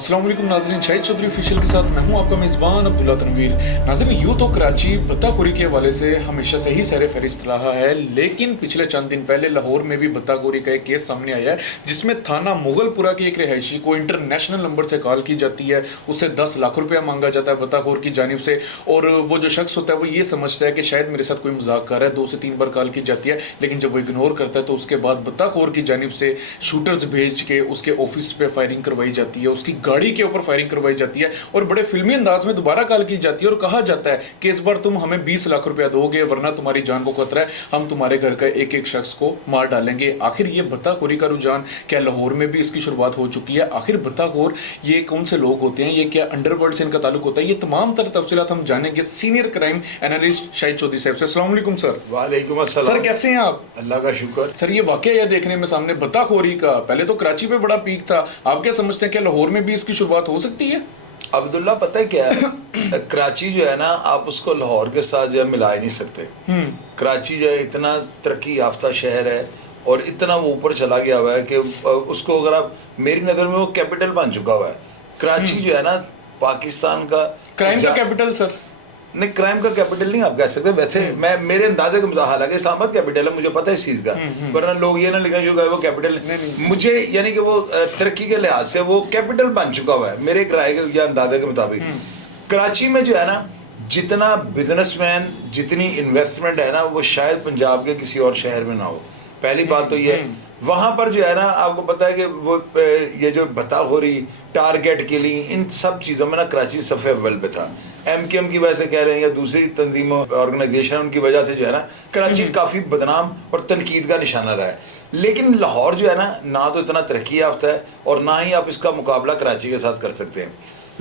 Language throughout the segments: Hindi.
अस्सलाम वालेकुम नाज़रीन, शाहिद चौधरी ऑफिशियल के साथ मैं हूं आपका मेज़बान अब्दुल्ला तनवीर। नाज़रीन, यूं तो कराची बत्ताखोरी के हवाले से हमेशा से ही सर फहरिस्त रहा है, लेकिन पिछले चंद दिन पहले लाहौर में भी बत्ताखोरी का एक केस सामने आया है, जिसमें थाना मुगलपुरा के एक रिहायशी को इंटरनेशनल नंबर से कॉल की जाती है, उससे 10 लाख रुपया मांगा जाता है बत्ताखोर की जानिब से, और वो जो शख्स होता है वो ये समझता है कि शायद मेरे साथ कोई मजाक कर रहा है। 2 से 3 बार कॉल की जाती है, लेकिन जब वो इग्नोर करता है तो उसके बाद बत्ताखोर की जानिब से शूटर्स भेज के उसके ऑफिस पे फायरिंग करवाई जाती है, उसकी गाड़ी के ऊपर फायरिंग करवाई जाती है और बड़े फिल्मी अंदाज में दोबारा कॉल की जाती है और कहा जाता है कि इस बार तुम हमें 20 लाख रुपया दोगे वरना तुम्हारी जान को खतरा है, हम तुम्हारे घर का एक एक शख्स को मार डालेंगे। आखिर ये बत्ताखोरी का रुझान क्या लाहौर में भी इसकी शुरुआत हो चुकी है? आखिर बत्ताखोर ये कौन से लोग होते हैं, ये क्या अंडरवर्ल्ड से इनका ताल्लुक होता है? ये तमाम तर तफसीलात हम जानेंगे senior crime analyst Shahid Chaudhry साहब से। अस्सलाम वालेकुम सर। वालेकुम अस्सलाम। सर कैसे हैं आप? अल्लाह का शुक्र। सर ये वाकया यह देखने में सामने बत्ताखोरी का पहले तो कराची पे बड़ा पीक था, आप क्या समझते हैं क्या लाहौर में भी इसकी शुरुआत हो सकती है? अब्दुल्ला पता है क्या है कराची जो है ना, आप उसको लाहौर के साथ जो है मिला ही नहीं सकते। कराची जो है इतना तरक्की याफ्ता शहर है और इतना वो ऊपर चला गया हुआ है कि उसको अगर आप, मेरी नज़र में वो कैपिटल बन चुका हुआ है कराची जो है ना, पाकिस्तान का क्राइम का कैपिटल। सर नहीं, क्राइम का कैपिटल नहीं आप कह सकते वैसे, मैं मेरे अंदाजे के मुताबिक, हालांकि इस्लामाबाद कैपिटल है, मुझे पता है इस चीज़ का, वरना लोग ये ना लिखना शुरू वो कैपिटल, मुझे यानी कि वो तरक्की के लिहाज से वो कैपिटल बन चुका हुआ है मेरे किराए के या अंदाजे के मुताबिक। कराची में जो है ना, जितना बिजनेसमैन, जितनी इन्वेस्टमेंट है ना, वो शायद पंजाब के किसी और शहर में ना हो। पहली बात तो ये है, वहाँ पर जो है ना, आपको पता है कि वो ये जो बत्ताखोरी, टारगेट किलिंग, इन सब चीज़ों में ना कराची सफ़े अव्वल पे था। MKM की वजह से कह रहे हैं या दूसरी तंजीमों ऑर्गेनाइजेशन उनकी वजह से जो है ना, कराची काफ़ी बदनाम और तनकीद का निशाना रहा है। लेकिन लाहौर जो है ना तो इतना तरक्की याफ्ता है और ना ही आप इसका मुकाबला कराची के साथ कर सकते हैं।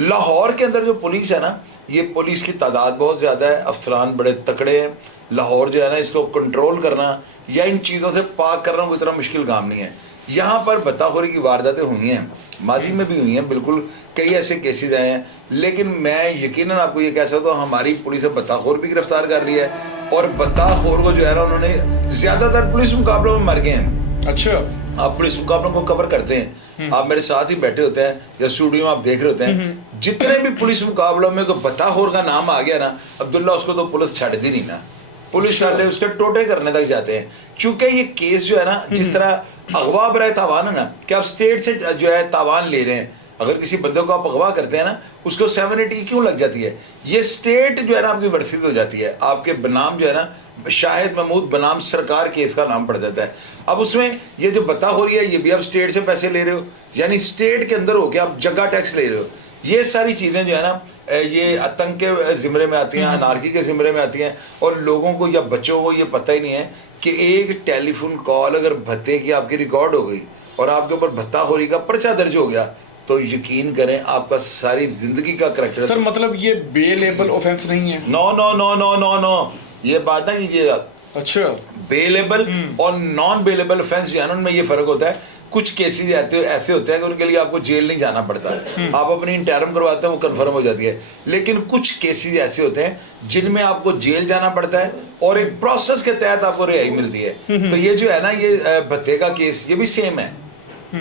लाहौर के अंदर जो पुलिस है ना, ये पुलिस की तादाद बहुत ज़्यादा है, अफसरान बड़े तकड़े हैं। लाहौर जो है ना, इसको कंट्रोल करना या इन चीज़ों से पाक करना कोई इतना मुश्किल काम नहीं है। यहाँ पर बत्ताखोरी की वारदातें हुई हैं, माजी में भी हुई हैं, बिल्कुल कई ऐसे केसेस आए हैं, लेकिन मैं यकीनन आपको ये कह सकता हूँ हमारी पुलिस ने बत्ताखोर भी गिरफ्तार कर लिया है और बत्ताखोर को जो है ना, उन्होंने ज़्यादातर पुलिस मुकाबलों में मर गए हैं। अच्छा, आप पुलिस मुकाबलों को कवर करते हैं, आप मेरे साथ ही बैठे होते हैं या स्टूडियो में आप देख रहे होते हैं, जितने भी पुलिस मुकाबलों में कोई बत्ताखोर का नाम आ गया ना अब्दुल्ला, उसको तो पुलिस छाड़ती नहीं ना, पुलिस वाले उसके टोटे करने तक जाते हैं। चूंकि ये केस जो है ना, जिस तरह अगवा बराए तावान है ना, कि आप स्टेट से जो है तावान ले रहे हैं, अगर किसी बंदे को आप अगवा करते हैं ना, उसको 780 क्यों लग जाती है? ये स्टेट जो है ना आपकी वर्सित हो जाती है, आपके बनाम जो है ना, शाहिद महमूद बनाम सरकार केस का नाम पड़ जाता है। अब उसमें ये जो बत्ताखोरी है, ये भी आप स्टेट से पैसे ले रहे हो, यानी स्टेट के अंदर होकर आप जगह टैक्स ले रहे हो। ये सारी चीज़ें जो है ना, ये आतंक के ज़िम्मे में आती हैं, अनारकी के ज़िम्मे में आती हैं, और लोगों को या बच्चों को ये पता ही नहीं है कि एक टेलीफोन कॉल अगर भत्ते की आपकी रिकॉर्ड हो गई और आपके ऊपर भत्ताखोरी का पर्चा दर्ज हो गया, तो यकीन करें आपका सारी जिंदगी का करैक्टर। सर मतलब ये बेलेबल ऑफेंस नहीं है? No no no no no no, ये बात ना कीजिएगा। अच्छा, बेलेबल और नॉन बेलेबल ऑफेंस जो है ना, उनमें ये फर्क होता है। कुछ केसेस ऐसे होते हैं कि उनके लिए आपको जेल नहीं जाना पड़ता, आप अपनी इंटरम करवाते हैं, वो कंफर्म हो जाती है। लेकिन कुछ केसेस ऐसे होते हैं जिनमें आपको जेल जाना पड़ता है और एक प्रोसेस के तहत आपको रिहाई मिलती है। तो ये जो है ना, ये भत्ते का केस, ये भी सेम है।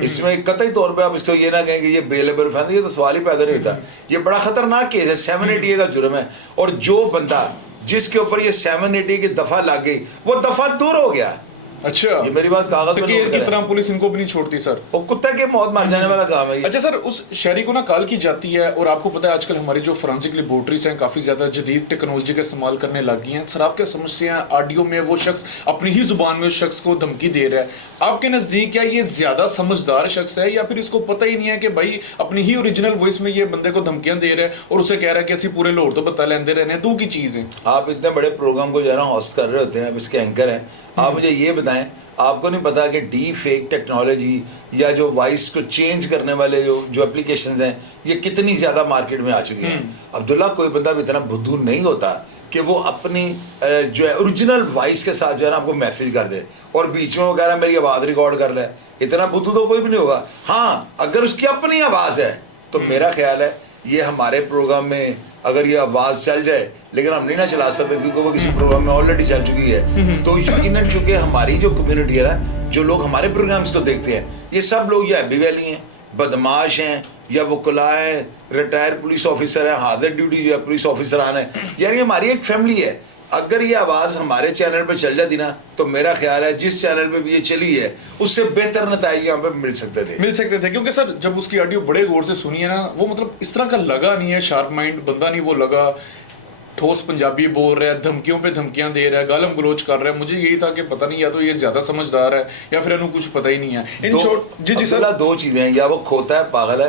इसमें कतई तौर पे आप इसको ये ना कहें कि ये बेलेबल ऑफेंस, ये तो सवाल ही पैदा नहीं होता। ये बड़ा खतरनाक केस है, 780 का जुर्म है, और जो बंदा जिसके ऊपर ये 780 की दफा लग गई, वो दफा दूर हो गया। अच्छा, ये मेरी बात कागज में की तरह पुलिस इनको भी नहीं छोड़ती सर, वो कुत्ते के मौत मार जाने वाला काम है। अच्छा सर, उस शहरी को ना कॉल की जाती है, और आपको पता है आजकल हमारी जो फोरेंसिक लेबोरेटरीज हैं काफी ज्यादा जदीद टेक्नोलॉजी का इस्तेमाल करने लगी हैं। सर आप क्या समझते हैं, ऑडियो में वो शख्स अपनी ही जुबान में उस शख्स को धमकी दे रहा है, आपके नजदीक क्या ये ज्यादा समझदार शख्स है या फिर इसको पता ही नहीं है कि भाई अपनी ही ओरिजिनल वॉइस में ये बंदे को धमकियां दे रहा है और उसे कह रहा है कि असि पूरे लाहौर तो बता लेंदे रहने तू की चीज है? आप इतने बड़े प्रोग्राम को जो है ना होस्ट कर रहे होते हैं, अब इसके एंकर हैं, आप मुझे ये बताएं, आपको नहीं पता कि डी फेक टेक्नोलॉजी या जो वॉइस को चेंज करने वाले जो एप्लीकेशंस हैं, ये कितनी ज़्यादा मार्केट में आ चुकी हैं? अब्दुल्ला, कोई बंदा भी इतना बुद्धू नहीं होता कि वो अपनी जो है ओरिजिनल वॉइस के साथ जो है ना आपको मैसेज कर दे और बीच में वो कह रहा है मेरी आवाज़ रिकॉर्ड कर ले। इतना बुद्धू तो कोई भी नहीं होगा। हाँ, अगर उसकी अपनी आवाज है तो मेरा ख्याल है ये हमारे प्रोग्राम में अगर ये आवाज चल जाए, लेकिन हम नहीं ना चला सकते क्योंकि वो किसी प्रोग्राम में ऑलरेडी चल चुकी है। तो यकीनन चूंकि हमारी जो कम्युनिटी है ना, जो लोग हमारे प्रोग्राम्स को देखते हैं, ये सब लोग या हैप्पी वैली हैं, बदमाश हैं, या वकला है, रिटायर पुलिस ऑफिसर है, हाजिर ड्यूटी जो है पुलिस ऑफिसर आना है, यानी हमारी एक फैमिली है। अगर ये आवाज हमारे चैनल पे चल जाती ना, तो मेरा ख्याल है जिस चैनल पे भी ये चली है उससे बेहतर नतीजे यहाँ पे मिल सकते थे। क्योंकि सर जब उसकी ऑडियो बड़े गौर से सुनी है ना, वो मतलब इस तरह का लगा नहीं है, शार्प माइंड बंदा नहीं वो लगा, ठोस पंजाबी बोल रहा है, धमकियों पे धमकियां दे रहा है, गालम गलोच कर रहा है। मुझे यही था कि पता नहीं या तो ये ज्यादा समझदार है या फिर इन्हें कुछ पता ही नहीं है। इन शॉर्ट जी सर, दो चीजें हैं, या वो खोता है, पागल है,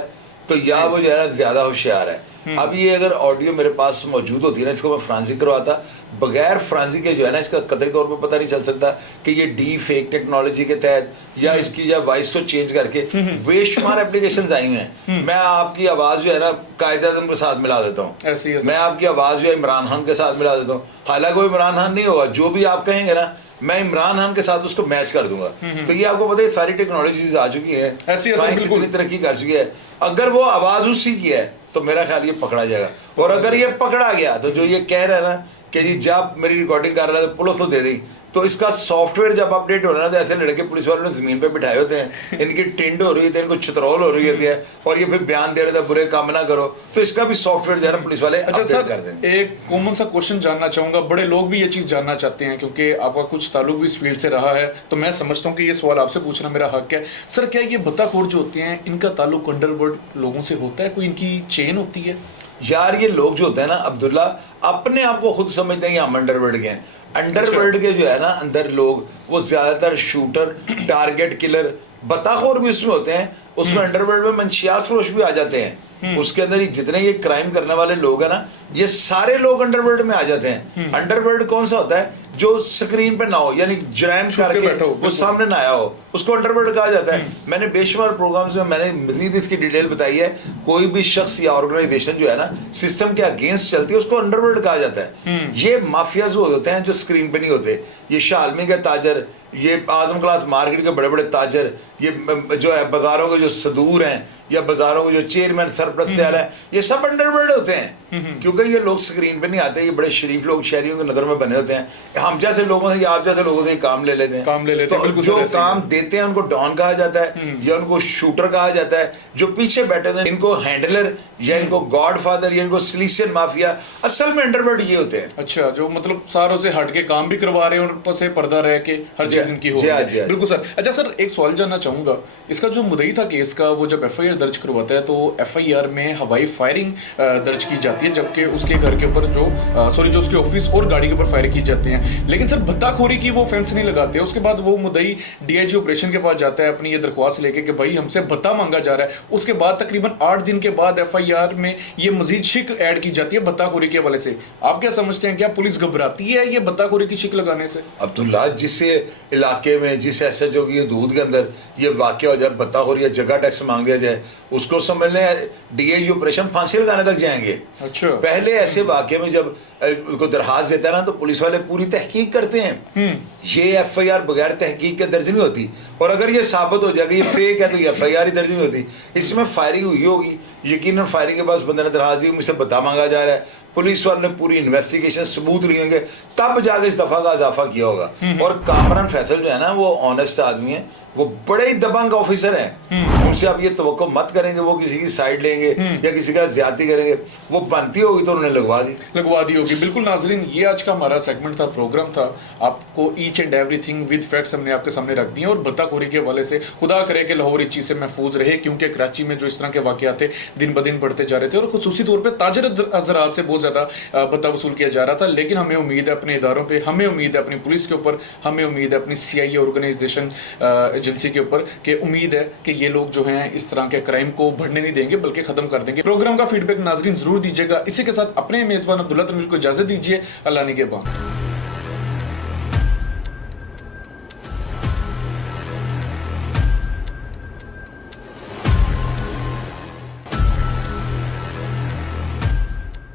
तो या वो जो है ना ज्यादा होशियार है। अब ये अगर ऑडियो मेरे पास मौजूद होती है ना, इसको मैं फ्रांसिक करवाता, बगैर फ्रांसिक के जो है ना इसका कतई तौर पे पता नहीं चल सकता कि ये डी फेक टेक्नोलॉजी के तहत या इसकी या वॉइस को चेंज करके बेशुमार एप्लीकेशंस आई हैं। मैं आपकी आवाज जो है ना कायदे आज़म के साथ मिला देता हूँ, मैं आपकी आवाज जो है इमरान खान के साथ मिला देता हूँ, हालांकि वो इमरान खान नहीं होगा, जो भी आप कहेंगे ना मैं इमरान खान के साथ उसको मैच कर दूंगा। तो ये आपको पता है सारी टेक्नोलॉजीज आ चुकी है, साइंस इतनी तरक्की कर चुकी है। अगर वो आवाज उसी की है तो मेरा ख्याल ये पकड़ा जाएगा, और अगर ये पकड़ा गया तो जो ये कह रहा है ना कि जी जब मेरी रिकॉर्डिंग कर रहा है तो पुलिस को दे दी, तो इसका सॉफ्टवेयर जब अपडेट हो रहा है तो ऐसे लड़के पुलिस वालों ने जमीन पे बिठाए होते हैं, इनकी टिंड हो रही है, इनको छतरौल हो रही होती है, और ये फिर बयान दे रहे थे बुरे काम ना करो, तो इसका भी सॉफ्टवेयर जो है ना पुलिस वाले अपडेट कर देंगे। एक कॉमन सा क्वेश्चन जानना चाहूंगा, बड़े लोग भी ये चीज जानना चाहते हैं क्योंकि आपका कुछ ताल्लुक भी इस फील्ड से रहा है, तो मैं समझता हूँ कि ये सवाल आपसे पूछना मेरा हक है। सर क्या ये भत्ताखोर जो होते हैं इनका ताल्लुक अंडरवर्ल्ड लोगों से होता है, कोई इनकी चेन होती है? यार ये लोग जो होते हैं ना अब्दुल्ला, अपने आप को खुद समझते हैं कि हम अंडरवर्ल्ड के हैं। अंडरवर्ल्ड के जो है ना अंदर लोग, वो ज्यादातर शूटर, टारगेट किलर, बताखोर भी उसमें होते हैं, उसमें अंडरवर्ल्ड में मंशियात फरोश भी आ जाते हैं। उसके अंदर ही जितने ये क्राइम करने वाले लोग हैं ना, ये सारे लोग अंडरवर्ल्ड में आ जाते हैं। अंडरवर्ल्ड कौन सा होता है? जो स्क्रीन पे ना हो, यानी जराइम करके वो सामने ना आया हो, उसको अंडरवर्ल्ड कहा जाता है। मैंने बेशुमार प्रोग्राम्स में मैंने मजीद इसकी डिटेल बताई है। कोई भी शख्स या ऑर्गेनाइजेशन जो है ना सिस्टम के अगेंस्ट चलती है, उसको अंडरवर्ल्ड कहा जाता है। ये माफियाज वो होते हैं जो स्क्रीन पे नहीं होते, ये शालमी के ताजर, ये आजम क्लाथ मार्केट के बड़े बड़े ताजर, ये जो है बाजारों के जो सदूर हैं या बाजारों के जो चेयरमैन सरप्रस्त है, ये सब अंडरवर्ल्ड होते हैं। क्योंकि ये लोग स्क्रीन पे नहीं आते, ये बड़े शरीफ लोग शहरियों के नजर में बने होते हैं। हम जैसे लोगों से या आप जैसे लोगों से काम ले लेते हैं, तो जो काम देते हैं उनको डॉन कहा जाता है या उनको शूटर कहा जाता है। जो पीछे बैठे हैं इनको हैंडलर या इनको गॉडफादर या इनको सिलिशियन माफिया, असल में अंडरवर्ल्ड ये होते हैं। अच्छा, जो मतलब सारों से हट के काम भी करवा रहे हैं और ऊपर से पर्दा रह के हर चीज इनकी हो रही है। बिल्कुल सर। अच्छा सर, एक सवाल जानना चाहूंगा, इसका जो मुद्दई था केस का, वो जब एफआईआर दर्ज करवाता है तो एफआईआर में हवाई फायरिंग दर्ज की जाती है, जबकि उसके घर के ऊपर जो उसके ऑफिस और गाड़ी के ऊपर फायर की जाते हैं। लेकिन सर भत्ताखोरी की वो फेंस नहीं लगाते। उसके बाद वो मुद्दई डीआईजी ऑपरेशन के पास जाता है अपनी ये दरख्वास्त लेके कि भाई हमसे भत्ता मांगा जा रहा है। उसके बाद तकरीबन 8 दिन के बाद एफआईआर में ये मजीद शिक ऐड की जाती है भत्ताखोरी के हवाले से। आप क्या समझते हैं, क्या पुलिस घबराती है ये भत्ताखोरी की शिक लगाने से? अब्दुल्ला, जिस इलाके में जिस एसएचओ की दूध के अंदर ये वाकया हो जाए, भत्ताखोरी या जगह टैक्स मांग दिया जाए, उसको समझने डीआईजी ऑपरेशन फांसी लगाने तक जाएंगे। अच्छा। पहले ऐसे वाकये में जब उनको दरखास्त देता है ना तो पुलिस वाले पूरी तहकीक करते हैं। ये एफआईआर बगैर तहकीक के दर्ज नहीं होती, और अगर ये साबित हो जाएगा ये फेक है तो ये एफआईआर ही दर्ज नहीं होती। इसमें फायरिंग हुई होगी, यकीनन फायरिंग के बाद बंदे ने दरखास्त दी, मुझसे भत्ता मांगा जा रहा है, पुलिस वालों ने पूरी इन्वेस्टिगेशन सबूत लिए होंगे, तब जाके इस दफा का इजाफा किया होगा। और कामरान फैसल जो है ना वो ऑनेस्ट आदमी है, वो बड़े ही दबंग ऑफिसर हैं। उनसे आप ये तवक्को मत करेंगे वो किसी की साइड लेंगे या किसी का ज्यादती करेंगे। वो बनती होगी तो उन्होंने लगवा दी होगी। बिल्कुल नाजरीन, ये आज का हमारा सेगमेंट था, प्रोग्राम था। आपको each and everything with facts हमने आपके सामने रख दिए, और भत्ताखोरी के हवाले से खुदा करे कि लाहौर इस चीज से महफूज रहे, क्योंकि कराची में जो इस तरह के वाकयात थे दिन ब दिन बढ़ते जा रहे थे, और खुसूसी तौर पर ताजर हजरात से बहुत ज्यादा भत्ता वसूल किया जा रहा था। लेकिन हमें उम्मीद है अपने इदारों पर, हमें उम्मीद है अपनी पुलिस के ऊपर, हमें उम्मीद है अपनी सीआईए ऑर्गेनाइजेशन एजेंसी के ऊपर कि उम्मीद है कि ये लोग जो हैं इस तरह के क्राइम को बढ़ने नहीं देंगे बल्कि खत्म कर देंगे। प्रोग्राम का फीडबैक नाजरीन जरूर दीजिएगा। इसी के साथ अपने मेजबान अब्दुल्ला तनवीर को इजाजत दीजिए। अल्लाह निगहबान।